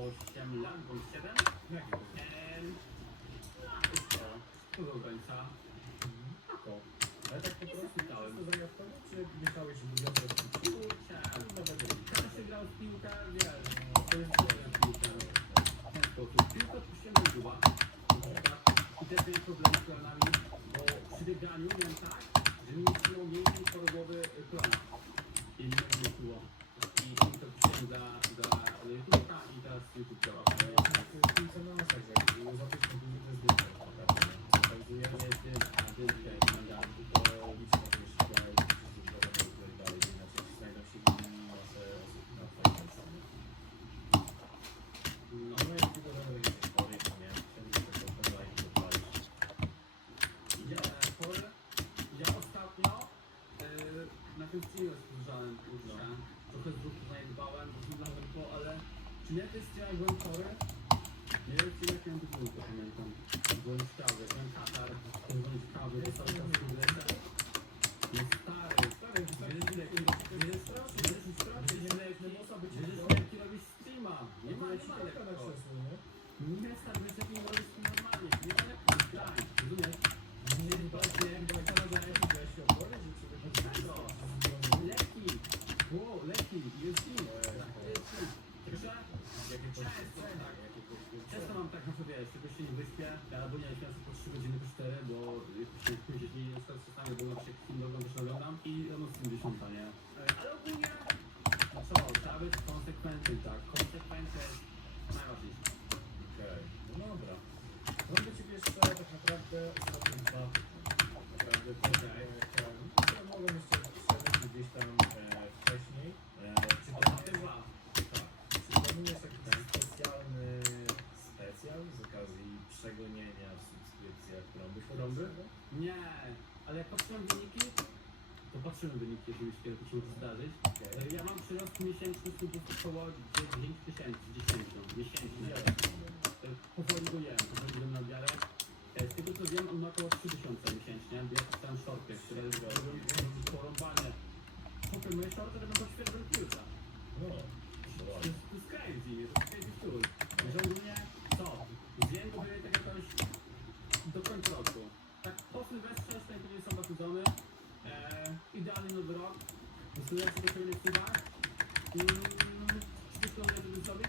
8 lat, bądź 7. Jakie to Ehm, no, co? Co do końca? Tako. Ale tak po prostu zapytałem. to zajawkowo, czy mieszałeś w budowie? Kurczę, każdy się grał w piłkę, wiesz, to jest piłka. W ten sposób. Piłkę odpuściłem do gruba. I też miałem problemy z kolanami, bo przy bieganiu miałem tak, że mi siłą mięsień chorobowy kolana. I nie było. I piłkę odpuściłem za, za YouTube'a i teraz YouTube działa. W piłce na nosach, jak zobaczysz to duże zdjęcie, naprawdę. Pokazuje, Ja jestem, a ty dzisiaj nagrałem. to liczba też szkoły, wszyscy zdrowe i tak dalej, inaczej znajdą się inni masę osób na twoim samym. No. No ja tylko będę jesteś chory, nie? Wszędzie się to online odpalić. Ja, chory, ja ostatnio yy, na tym streamie spojrzałem, kurczę, trochę z ruchu zaniedbałem, rozmawiałem to, ale czy nie ty streamie byłem chory? Nie wiem, czy jak miałem dwójkę, pamiętam. Byłem kawie, miałem katar, byłem to cały czas w lecę. No stary, stary, wiesz ile, wiesz strasznie, strasznie, wiesz ile, wiesz ile jaki robisz streama, nie ma, nie ma lekko na lekko. krzesło, nie? Nie stary, wiesz jaki robisz stream normalnie, nie ma lekko, graj, rozumiesz? Nie, właśnie, jak to robię, Chciałeś się opowiedzieć, że Dlaczego? Leki! Wow, leki! Jest in! Jest in! Także Jakie często tak. Jakie Często mam tak na sobie, wiesz, czegoś się nie wyspię, albo nie wiem, po 3 godziny, po 4, bo się później dni, na przykład czasami, bo na przykład film oglądam, też oglądam i ono z tym 10, nie? Ale ogólnie, no co, trzeba być konsekwentny, tak? Konsekwencja jest najważniejsza. Okej, no dobra. Mam do Ciebie jeszcze tak naprawdę ostatnie dwa pytania. Naprawdę to, że chciałem, które mogłem jeszcze przeżyć gdzieś tam e, wcześniej. E, czy O, planujesz, chyba. tak, czy planujesz jakiś specjalny specjal z okazji przegonienia w subskrypcjach Trąby? Nie, ale jak patrzyłem wyniki, to patrzyłem wyniki, jeżeli się to się może zdarzyć. Ja mam przyrost miesięczny subów około 9 tysięcy, 10 miesięcznie. E, Powoli go jem, powoli go na wiarę. E, Z tego co wiem, on ma około 3000 miesięcznie, bo ja pisałem shortkę, które robią porąbanie. Potem moje shorty robią to świetne piłka. No, To to jest, ładnie. to jest crazy, to jest crazy tool. Że ogólnie, co? Zjem go będzie tak jakoś do końca roku. Tak po Sylwestrze, jeszcze nie są zasłudzone. E, idealny nowy rok. Wysyłam się do kolejnych filmach. Mm, Czy to nie żeby zrobić?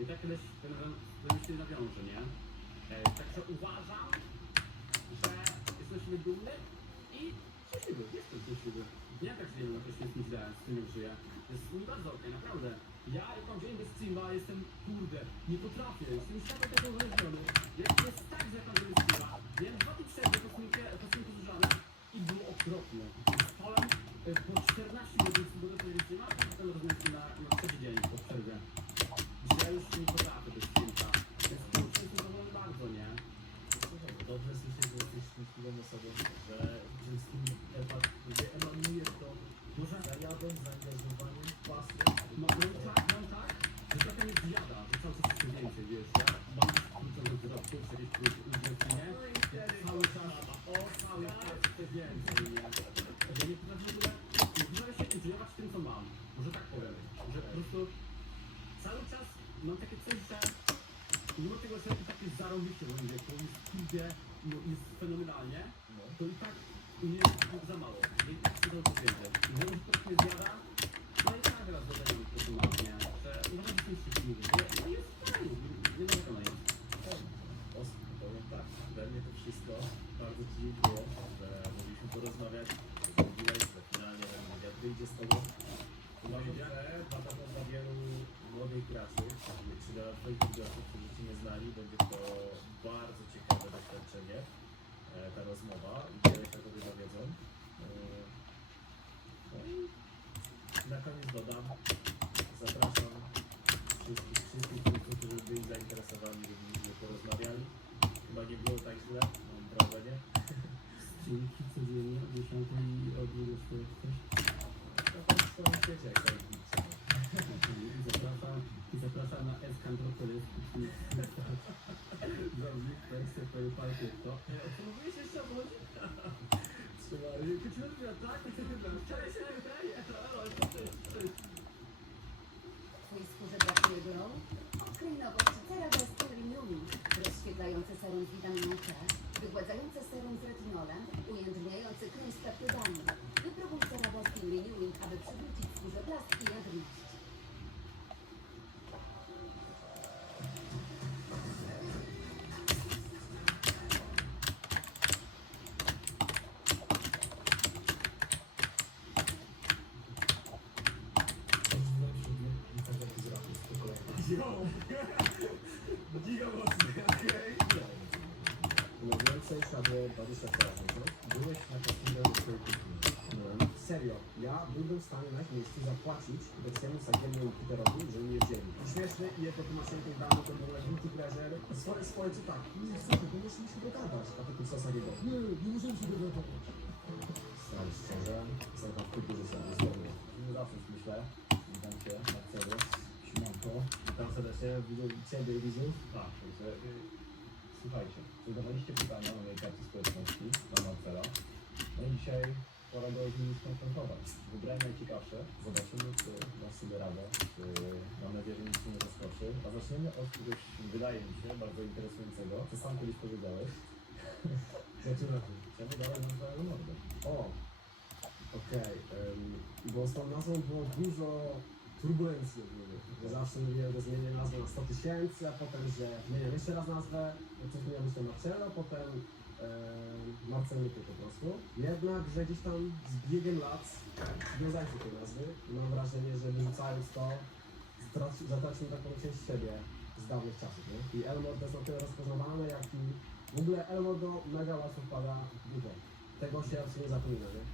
I tak kiedyś ten myśli nawiąże, nie? E, także uważam, że jestem siebie dumny i szczęśliwy, jestem szczęśliwy. Nie tak, nie wiem, jakoś jest mi źle, z tym jak żyję. Jest mi bardzo okej, naprawdę. Ja jak mam dzień bez streama, jestem, kurde, nie potrafię, jestem już tak tego uzależniony. Jak jest tak, że jak mam dzień bez streama, dwa dni przerwy po sminkę zużane i było okropnie. Spałem e, po 14 godzin z tego streama, a potem na, na trzeci dzień po przerwie. Że ja już nie potrafię bez streamka. Więc kurczę, jestem zadowolony bardzo, nie? Dobrze słyszę, że jesteś szczęśliwą osobą, że wszystkim epat, że emanuje to Może zajadą, zaangażowaniem, pasją. No, mam tak, mam tak, że trochę mnie zjada, że cały czas chcę więcej, wiesz, ja mam kurczę do wyrobków, jakieś kurczę udzielenie, ja cały czas, o, cały czas chcę więcej, nie? Ja nie potrafię w ogóle, nie potrafię się enjoyować tym, co mam, może tak powiem, że po prostu cały czas mam takie coś, że mimo tego, że to takie zarąbiście w moim wieku, jest kurde, no, jest fenomenalnie, No. to i tak nie jest za mało. I tak chcę to więcej. I że to mnie zjada, no i tak raz dodaję po prostu mam, nie? Że uważam, że jestem szczęśliwy. Ja, ja czy dla Twoich odbiorców, którzy Cię nie znali, będzie to bardzo ciekawe doświadczenie, e, ta rozmowa i wiele się Tobie dowiedzą. E, No i na koniec dodam, zapraszam wszystkich, wszystkich, którzy- którzy byli zainteresowani, żebyśmy porozmawiali. Chyba nie było tak źle, mam wrażenie. Dzięki codziennie o 10 i o 20 jak coś. To w świecie, jak i zapraszam na Eskantropolis. Zawodnik wersję twojej partii to. Mówisz jeszcze o wodzie? Trzeba Kyczurka, tak? Wczoraj się wydaje, to jest... Twój skórze brakuje glow? Odkryj nowość CeraVe Renewing. Rozświetlające serum z witaminą C, wygładzające serum z retinolem, ujędrniający krem z peptydami. Wypróbuj CeraVe Renewing, aby przywrócić skórze blask i jawność. Więcej sobie 20 razy, no. Byłeś kuchni. Byłem. Serio, ja byłbym w stanie na ich miejscu zapłacić Dexiemu, Sagiemu i Peterowi, że mnie wzięli. Śmieszne i jako tłumaczenie tej damy to było guilty pleasure. Swoje, swoje tak, nie, słuchaj, to musimy się dogadać. A ty tu co Sagiego? Nie, nie możemy się dogadać. Stary, szczerze, zadam w kulturze sobie. No zawsze myślę. Witam cię, Marcelo. Siemanko. Witam serdecznie, widzę Ciebie i widzów. Tak, także, słuchajcie, zadawaliście pytania na mojej karcie społeczności, na Marcela. No i dzisiaj pora go z nimi skonfrontować. Wybrałem najciekawsze, zobaczymy, czy dasz sobie radę, czy mam nadzieję, że nic nie zaskoczy. A zaczniemy od czegoś, wydaje mi się, bardzo interesującego, co sam kiedyś powiedziałeś. Zaczynamy. Chciałbym dalej nazwę mordę. O, okej. em, bo z tą nazwą było dużo turbulencji ogólnie. Że zawsze mówiłem, że zmienię nazwę na 100 tysięcy, a potem, że zmieniam jeszcze raz nazwę, wcześniej miałem być to Marcelo, potem em, Marcelniku po prostu. Jednak, że gdzieś tam z biegiem lat związałem się tej nazwy mam wrażenie, że wyrzucając to, straci- zatraciłem taką część siebie z dawnych czasów, nie? I Elmore to jest na tyle rozpoznawalne, jak i w ogóle Elmore do mega łatwo wpada w budę. Tego się absolutnie nie zapomina, nie?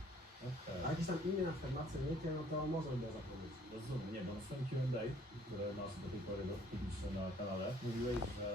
Okej. A jakieś tam imię na przykład Marcelnikiem, no to można by było zapomnieć. Rozumiem, nie, bo na swoim Q&A, które masz do tej pory publiczne na kanale, mówiłeś, że